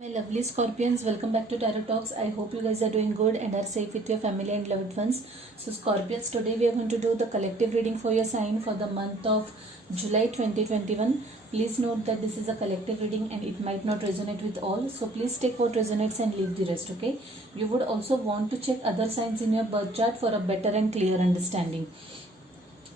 My lovely Scorpions, welcome back to Tarot Talks. I hope you guys are doing good and are safe with your family and loved ones. So, Scorpions, today we are going to do the collective reading for your sign for the month of July 2021. Please note that this is a collective reading and it might not resonate with all. So, please take what resonates and leave the rest, okay? You would also want to check other signs in your birth chart for a better and clear understanding.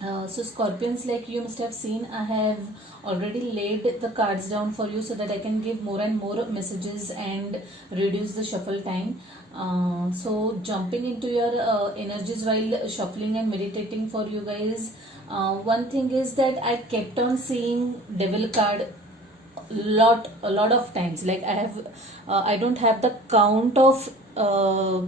So Scorpions, like you must have seen, I have already laid the cards down for you so that I can give more and more messages and reduce the shuffle time. So jumping into your energies while shuffling and meditating for you guys, one thing is that I kept on seeing devil card a lot of times. Like I don't have the count of or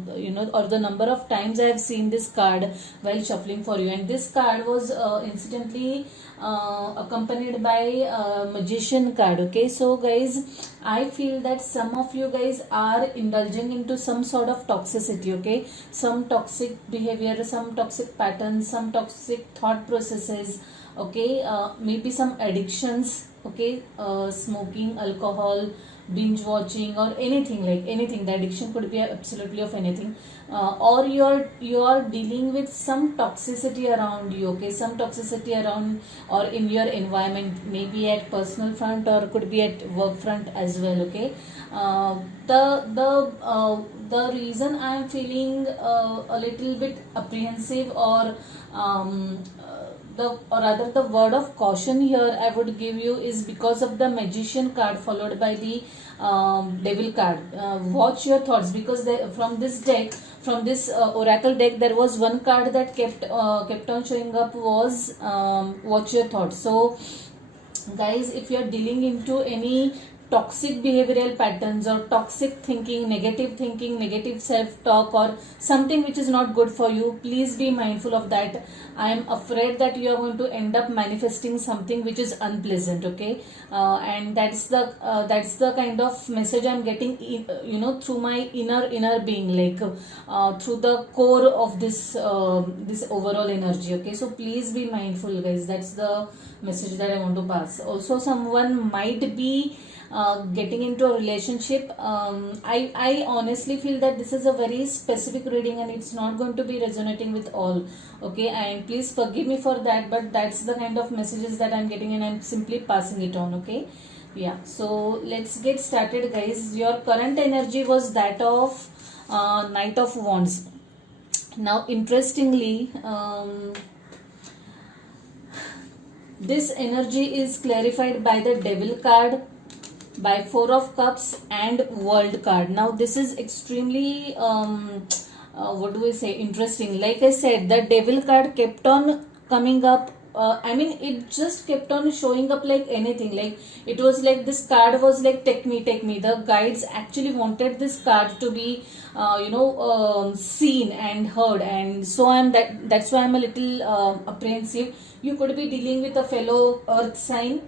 the number of times I have seen this card while shuffling for you, and this card was incidentally accompanied by magician card. Okay, so guys, I feel that some of you guys are indulging into some sort of toxicity. Okay, some toxic behavior, some toxic patterns, some toxic thought processes. Okay, maybe some addictions. Okay, smoking, alcohol, binge watching, or anything, like anything. The addiction could be absolutely of anything, or you're dealing with some toxicity around you. Okay, some toxicity around or in your environment, maybe at personal front or could be at work front as well. Okay, uh, the reason I am feeling a little bit apprehensive, or or rather the word of caution here I would give you is because of the magician card followed by the devil card. Watch your thoughts, because from this deck, from this oracle deck, there was one card that kept on showing up was watch your thoughts. So guys, if you are dealing into any toxic behavioral patterns or toxic thinking, negative self-talk, or something which is not good for you, please be mindful of that. I am afraid that you are going to end up manifesting something which is unpleasant. Okay, and that's the kind of message I'm getting, through my inner being, like through the core of this overall energy. Okay, so please be mindful, guys. That's the message that I want to pass. Also, someone might be getting into a relationship. I honestly feel that this is a very specific reading and it's not going to be resonating with all. Okay, and please forgive me for that, but that's the kind of messages that I'm getting and I'm simply passing it on. Okay, yeah, so let's get started, guys. Your current energy was that of Knight of Wands. Now, interestingly, this energy is clarified by the Devil card, by Four of Cups, and World card. Now this is extremely what do we say, interesting. Like I said, the Devil card kept on coming up. It just kept on showing up like anything. Like it was like this card was like, take me, take me. The guides actually wanted this card to be seen and heard, and so that's why I'm a little apprehensive. You could be dealing with a fellow earth sign,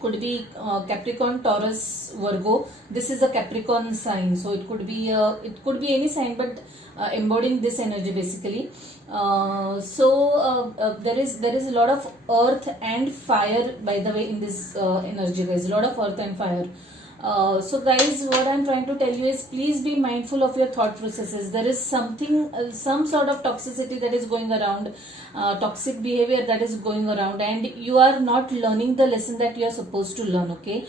could be Capricorn, Taurus, Virgo. This is a Capricorn sign, so it could be any sign, but embodying this energy basically. There is a lot of earth and fire, by the way, in this energy, guys. A lot of earth and fire. So guys, what I'm trying to tell you is, please be mindful of your thought processes. There is something, some sort of toxicity that is going around, toxic behavior that is going around, and you are not learning the lesson that you are supposed to learn. Okay,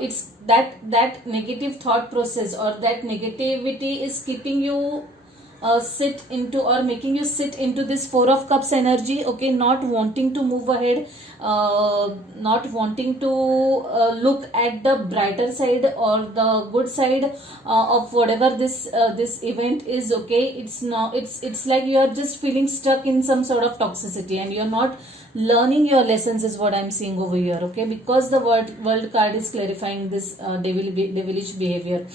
it's that negative thought process or that negativity is keeping you sit into, or making you sit into this Four of Cups energy. Okay, not wanting to move ahead, not wanting to look at the brighter side or the good side of whatever this event is. Okay, it's like you are just feeling stuck in some sort of toxicity and you're not learning your lessons, is what I'm seeing over here. Okay, because the world card is clarifying this devilish behavior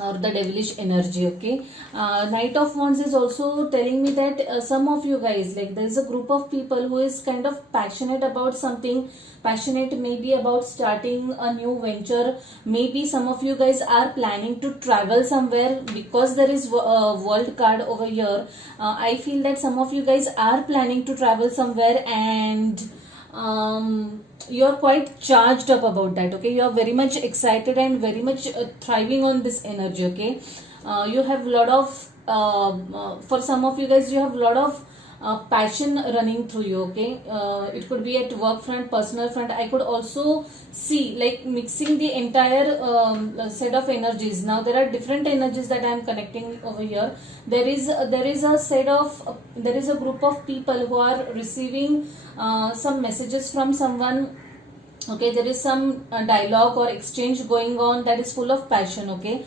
or the devilish energy. Okay, Knight of Wands is also telling me that some of you guys, like there is a group of people who is kind of passionate about something, passionate maybe about starting a new venture. Maybe some of you guys are planning to travel somewhere, because there is world card over here. I feel that some of you guys are planning to travel somewhere, and you're quite charged up about that. Okay, you're very much excited and very much thriving on this energy. Okay, you have a lot of for some of you guys, you have a lot of passion running through you. Okay, it could be at work front, personal front. I could also see like mixing the entire set of energies. Now there are different energies that I am connecting over here. There is a set of there is a group of people who are receiving some messages from someone. Okay, there is some dialogue or exchange going on that is full of passion. Okay,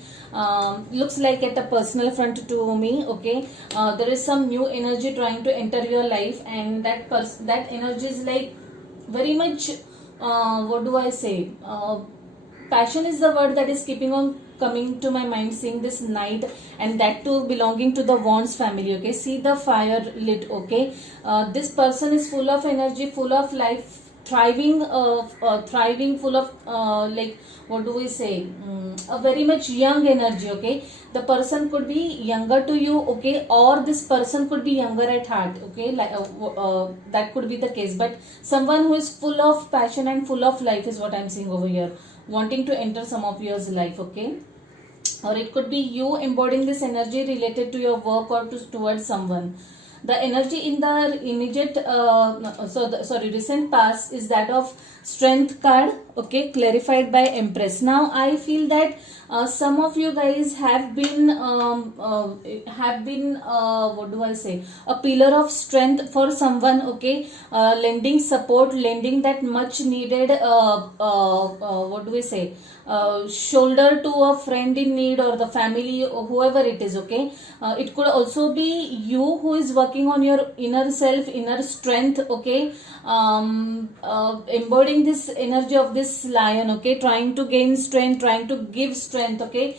looks like at a personal front to me. Okay, there is some new energy trying to enter your life, and that energy is like very much what do I say, passion is the word that is keeping on coming to my mind, seeing this knight, and that too belonging to the wands family. Okay, see the fire lit. Okay, this person is full of energy, full of life, thriving, full of like what do we say, a very much young energy. Okay, the person could be younger to you. Okay, or this person could be younger at heart. Okay, like that could be the case, but someone who is full of passion and full of life is what I'm seeing over here, wanting to enter some of yours life. Okay, or it could be you embodying this energy related to your work or towards someone. The energy in the immediate recent past is that of strength card. Okay, clarified by Empress. Now I feel that some of you guys have been what do I say, a pillar of strength for someone. Okay, lending support, lending that much needed what do we say, shoulder to a friend in need or the family or whoever it is. Okay, it could also be you who is working on your inner self, inner strength. Okay, embodying this energy of this lion. Okay, trying to gain strength, trying to give strength. Okay,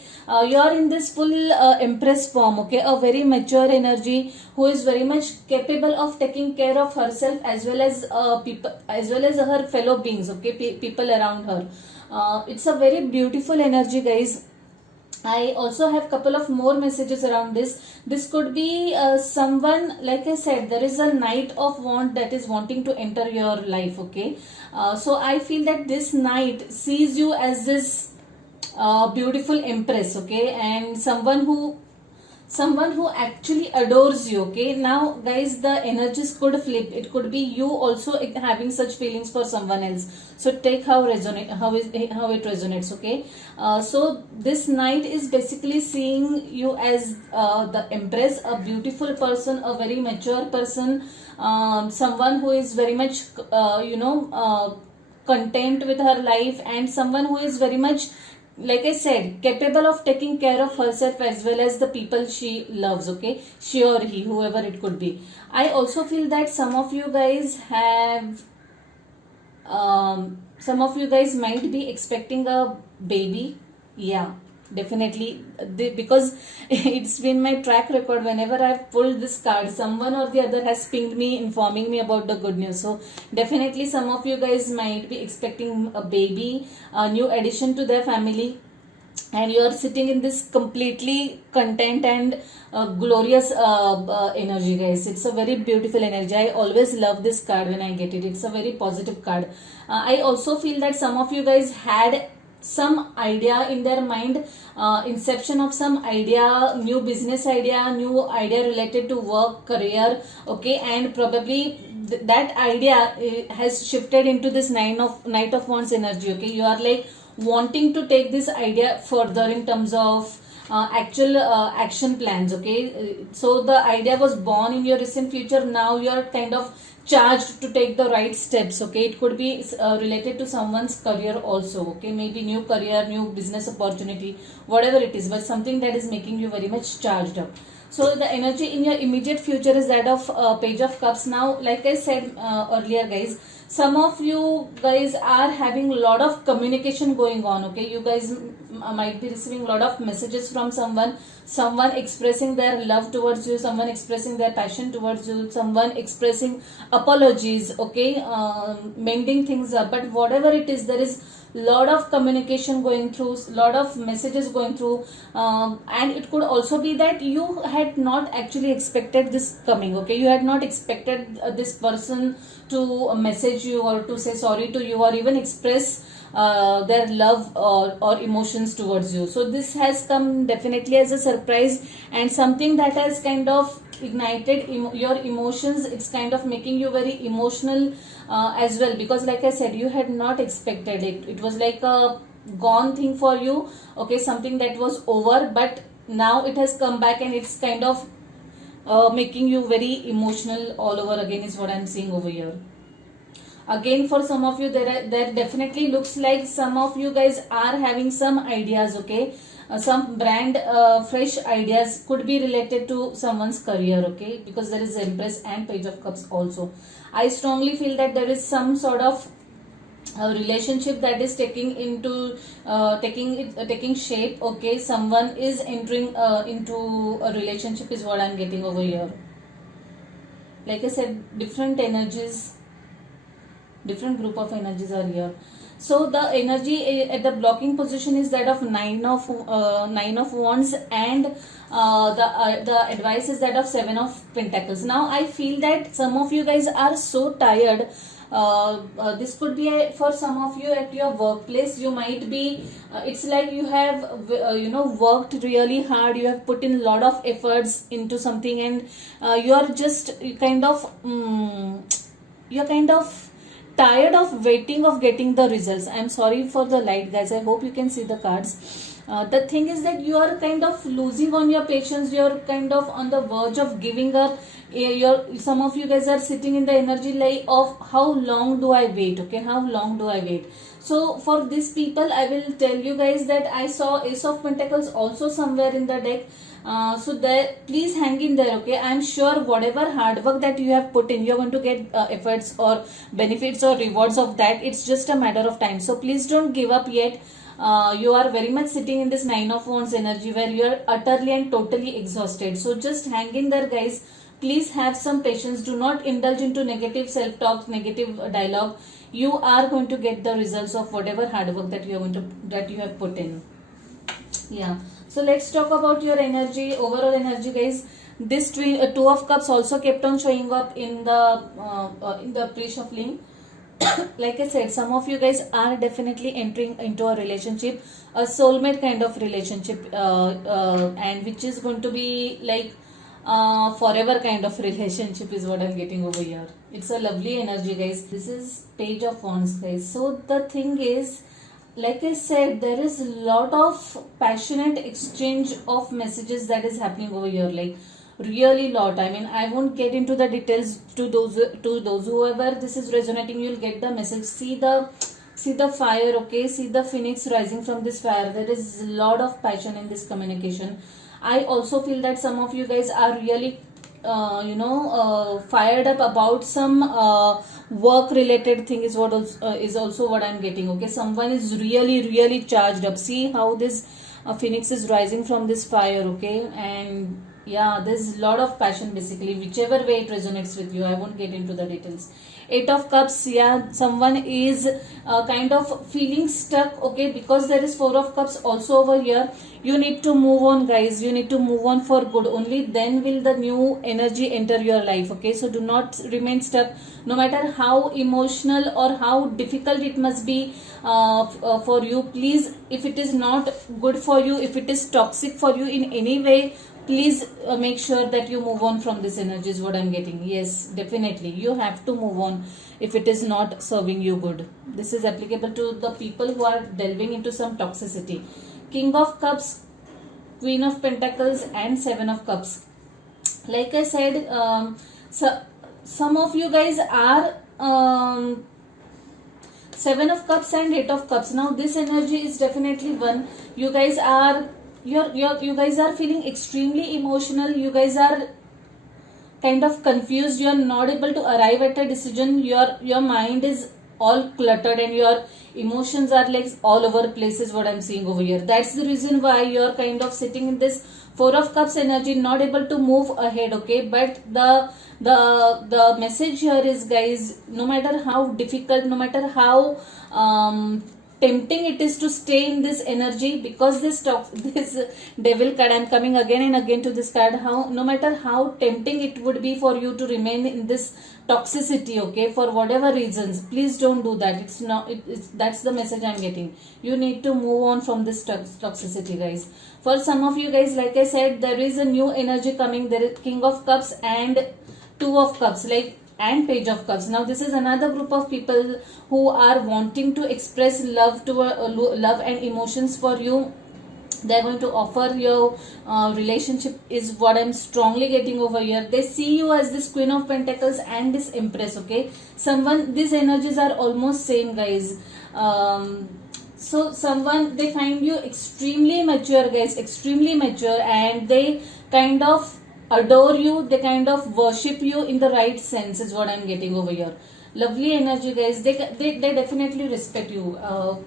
you are in this full Empress form. Okay, a very mature energy who is very much capable of taking care of herself as well as people, as well as her fellow beings. Okay, people around her. It's a very beautiful energy, guys. I also have couple of more messages around this. This could be someone, like I said, there is a knight of wand that is wanting to enter your life. Okay, so I feel that this knight sees you as this beautiful Empress. Okay, and someone who actually adores you. Okay, now guys, the energies could flip. It could be you also having such feelings for someone else. So take how it resonates. Okay, so this knight is basically seeing you as the Empress, a beautiful person, a very mature person, someone who is very much content with her life, and someone who is very much, like I said, capable of taking care of herself as well as the people she loves. Okay, she or he, whoever it could be. I also feel that some of you guys have some of you guys might be expecting a baby. Yeah, definitely, because it's been my track record. Whenever I've pulled this card, someone or the other has pinged me, informing me about the good news. So definitely some of you guys might be expecting a baby, a new addition to their family, and you are sitting in this completely content and glorious energy, guys. It's a very beautiful energy. I always love this card when I get it. It's a very positive card. I also feel that some of you guys had some idea in their mind, inception of some idea, new business idea, new idea related to work, career. Okay, and probably that idea has shifted into this knight of wands energy. Okay, you are like wanting to take this idea further in terms of actual action plans. Okay, so the idea was born in your recent future. Now you are kind of charged to take the right steps. Okay, it could be related to someone's career also. Okay, maybe new career, new business opportunity, whatever it is, but something that is making you very much charged up. So the energy in your immediate future is that of Page of Cups. Now, like I said earlier, guys, some of you guys are having a lot of communication going on. Okay, you guys might be receiving a lot of messages from someone expressing their love towards you, someone expressing their passion towards you, someone expressing apologies. Okay, mending things up, but whatever it is, there is lot of communication going through, lot of messages going through, and it could also be that you had not actually expected this coming. Okay, you had not expected this person to message you or to say sorry to you or even express their love or emotions towards you. So this has come definitely as a surprise and something that has kind of ignited your emotions. It's kind of making you very emotional as well, because like I said, you had not expected it. It was like a gone thing for you. Okay, something that was over, but now it has come back and it's kind of making you very emotional all over again, is what I'm seeing over here. Again, for some of you, there definitely looks like some of you guys are having some ideas. Okay, some brand fresh ideas could be related to someone's career. Okay, because there is Empress and Page of Cups also. I strongly feel that there is some sort of a relationship that is taking shape. Okay, someone is entering into a relationship, is what I'm getting over here. Like I said, different energies, different group of energies are here. So the energy at the blocking position is that of nine of wands, and the advice is that of 7 of pentacles. Now I feel that some of you guys are so tired. This could be for some of you at your workplace. You might be it's like you have worked really hard, you have put in a lot of efforts into something, and you are just you're kind of tired of waiting of getting the results. I'm sorry for the light, guys. I hope you can see the cards. The thing is that you are kind of losing on your patience. You're kind of on the verge of giving up. Some of you guys are sitting in the energy like of how long do I wait? Okay, how long do I wait? So for these people, I will tell you guys that I saw Ace of Pentacles also somewhere in the deck. So there, please hang in there. Okay, I'm sure whatever hard work that you have put in, you're going to get efforts or benefits or rewards of that. It's just a matter of time. So please don't give up yet. You are very much sitting in this 9 of Wands energy where you are utterly and totally exhausted. So just hang in there, guys. Please have some patience. Do not indulge into negative self-talk, negative dialogue. You are going to get the results of whatever hard work that you have put in. Yeah. So let's talk about your energy, overall energy, guys. This Two of Cups also kept on showing up in the pre-shuffling. Like I said, some of you guys are definitely entering into a relationship, a soulmate kind of relationship, and which is going to be like forever kind of relationship, is what I'm getting over here. It's a lovely energy, guys. This is Page of Wands, guys. So the thing is, like I said, there is a lot of passionate exchange of messages that is happening over here, like really lot. I mean, I won't get into the details. To those whoever this is resonating, you'll get the message. See the fire. Okay, see the phoenix rising from this fire. There is a lot of passion in this communication. I also feel that some of you guys are really fired up about some work related thing, is also what I'm getting. Okay, someone is really charged up. See how this phoenix is rising from this fire. Okay, and yeah, there's a lot of passion basically, whichever way it resonates with you. I won't get into the details. 8 of Cups, yeah, someone is kind of feeling stuck. Okay, because there is 4 of Cups also over here. You need to move on, guys. You need to move on for good. Only then will the new energy enter your life. Okay, so do not remain stuck, no matter how emotional or how difficult it must be for you. Please, if it is not good for you, if it is toxic for you in any way, please make sure that you move on from this energy, is what I'm getting. Yes, definitely you have to move on if it is not serving you good. This is applicable to the people who are delving into some toxicity. King of Cups, Queen of Pentacles, and 7 of Cups. Like I said, some of you guys are 7 of Cups and 8 of Cups. Now this energy is definitely one. You guys are you guys are feeling extremely emotional. You guys are kind of confused. You are not able to arrive at a decision. Your mind is all cluttered and your emotions are like all over places, what I'm seeing over here. That's the reason why you're kind of sitting in this 4 of Cups energy, not able to move ahead. Okay, but the message here is, guys, no matter how difficult, no matter how tempting it is to stay in this energy, because this devil card, I'm coming again and again to this card, how no matter how tempting it would be for you to remain in this toxicity, okay, for whatever reasons, please don't do that. It's not, that's the message I'm getting. You need to move on from this toxicity, guys. For some of you guys, like I said, there is a new energy coming. There is King of Cups and Two of Cups, like, and Page of Cups. Now this is another group of people who are wanting to express love to love and emotions for you. They're going to offer your relationship, is what I'm strongly getting over here. They see you as this Queen of Pentacles and this Empress, okay. Someone, these energies are almost same, guys. So someone, they find you extremely mature, guys, extremely mature, and they kind of adore you, they kind of worship you in the right sense, is what I'm getting over here. Lovely energy, guys. They definitely respect you.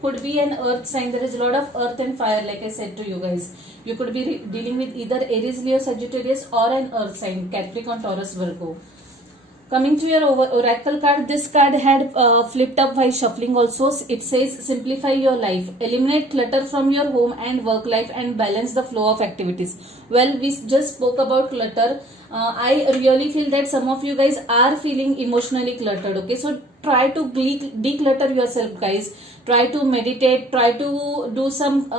Could be an earth sign. There is a lot of earth and fire, like I said to you guys. You could be dealing with either Aries, Leo, Sagittarius, or an earth sign, Capricorn, Taurus, Virgo. Coming to your oracle card, this card had flipped up while shuffling also. It says, simplify your life, eliminate clutter from your home and work life, and balance the flow of activities. Well, we just spoke about clutter. I really feel that some of you guys are feeling emotionally cluttered, okay. So try to declutter yourself, guys. Try to meditate, try to do some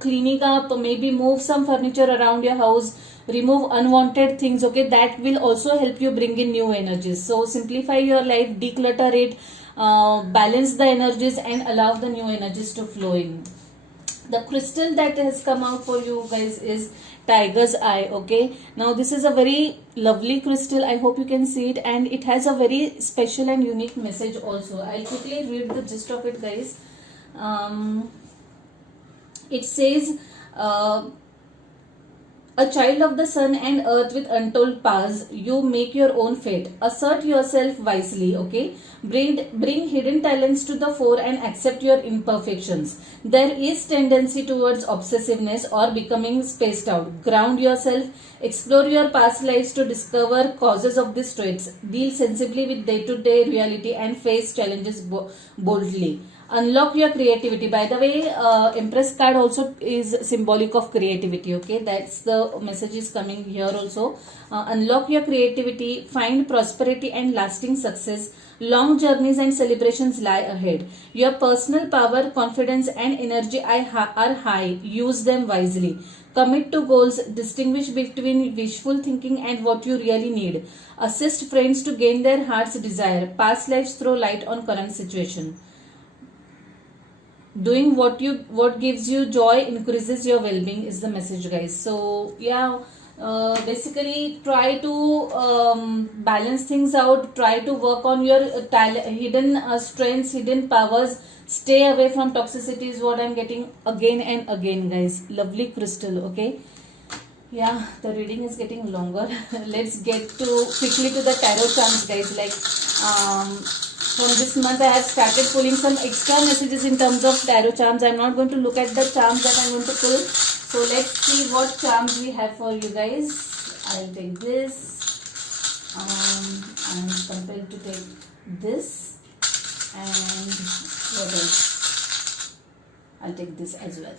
cleaning up, maybe move some furniture around your house, remove unwanted things, okay. That will also help you bring in new energies. So simplify your life, declutter it, balance the energies, and allow the new energies to flow in. The crystal that has come out for you guys is Tiger's Eye, okay. Now this is a very lovely crystal. I hope you can see it, and it has a very special and unique message also. I'll quickly read the gist of it, guys. It says, a child of the sun and earth with untold powers, you make your own fate. Assert yourself wisely, okay? Bring hidden talents to the fore and accept your imperfections. There is tendency towards obsessiveness or becoming spaced out. Ground yourself, explore your past lives to discover causes of these traits. Deal sensibly with day-to-day reality and face challenges boldly. Unlock your creativity. By the way, Empress card also is symbolic of creativity, okay. That's the message is coming here also. Unlock your creativity, find prosperity and lasting success. Long journeys and celebrations lie ahead. Your personal power, confidence and energy are high. Use them wisely. Commit to goals. Distinguish between wishful thinking and what you really need. Assist friends to gain their heart's desire. Past lives throw light on current situation. Doing what gives you joy increases your well-being is the message, guys. So yeah, basically try to balance things out. Try to work on your hidden strengths, hidden powers. Stay away from toxicity is what I'm getting again and again, guys. Lovely crystal, okay. Yeah, the reading is getting longer. Let's get quickly to the tarot charms, guys. Like from this month I have started pulling some extra messages in terms of tarot charms. I'm not going to look at the charms that I'm going to pull. So let's see what charms we have for you guys. I'll take this. I'm compelled to take this. And what else? I'll take this as well.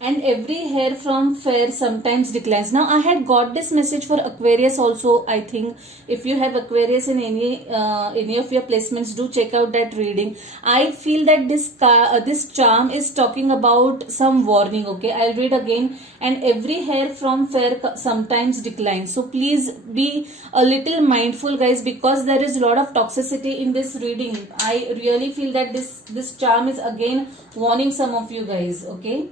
And every hair from fair sometimes declines. Now I had got this message for Aquarius also. I think if you have Aquarius in any of your placements, do check out that reading. I feel that this charm is talking about some warning, okay. I'll read again. And every hair from fair sometimes declines. So please be a little mindful, guys, because there is a lot of toxicity in this reading. I really feel that this charm is again warning some of you guys, okay.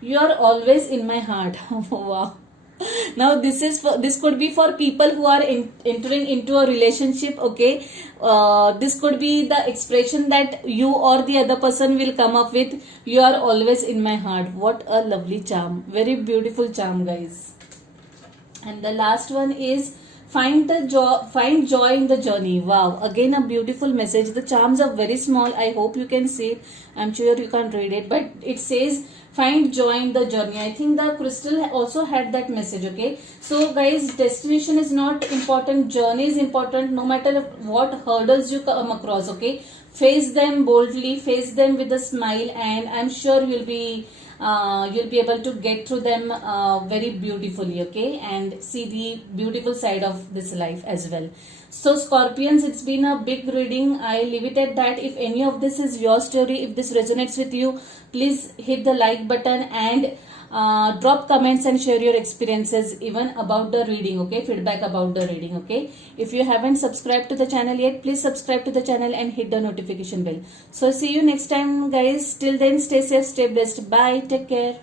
You are always in my heart. Wow. Now this could be for people who are entering into a relationship, okay. This could be the expression that you or the other person will come up with. You are always in my heart. What a lovely charm. Very beautiful charm, guys. And the last one is find joy in the journey. Wow, again a beautiful message. The charms are very small. I hope you can see it. I'm sure you can't read it, but it says find joy in the journey. I think the crystal also had that message. Okay, so guys, destination is not important, journey is important. No matter what hurdles you come across, okay, face them boldly, face them with a smile, and I'm sure you'll be able to get through them very beautifully, okay, and see the beautiful side of this life as well. So Scorpions, it's been a big reading. I leave it at that. If any of this is your story, if this resonates with you, please hit the like button and drop comments and share your experiences even about the reading, okay, feedback about the reading, okay. If you haven't subscribed to the channel yet, please subscribe to the channel and hit the notification bell. So see you next time guys. Till then, stay safe, stay blessed. Bye, take care.